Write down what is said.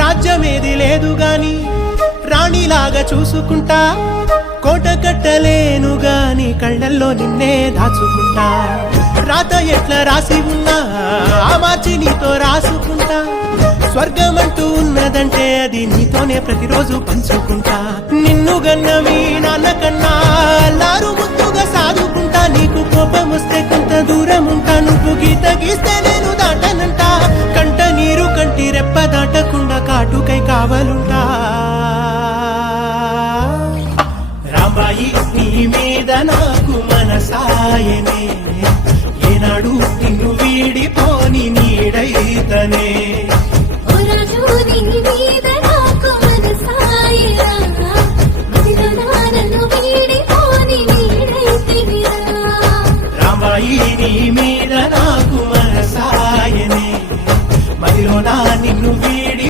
రాజ్యమేది లేదు గాని రాణిలాగా చూసుకుంటా, కోట కట్టలేను గాని కళ్ళల్లో నిన్నే దాచుకుంటా. రాత ఎట్లా రాసి ఉన్నా ఆ మార్చి నీతో రాసుకుంటా. స్వర్గమంటూ ఉన్నదంటే అది నీతోనే ప్రతిరోజు పంచుకుంటా. నిన్ను గన్న మీ నాన్న కన్నా అల్లారు ముద్దుగా సాదుకుంటా. నీకు కోపం వస్తే కొంత దూరం ఉంటా, నువ్వు గీత గీస్తే నేను దాటనంటా. కంట నీరు కంటి రెప్ప దాటకుండా కాటుకై కావలుంటా. రాంబాయి నీ మీద నాకు మనసాయనే, ఏనాడు నిన్ను వీడిపోని నీడైతనే.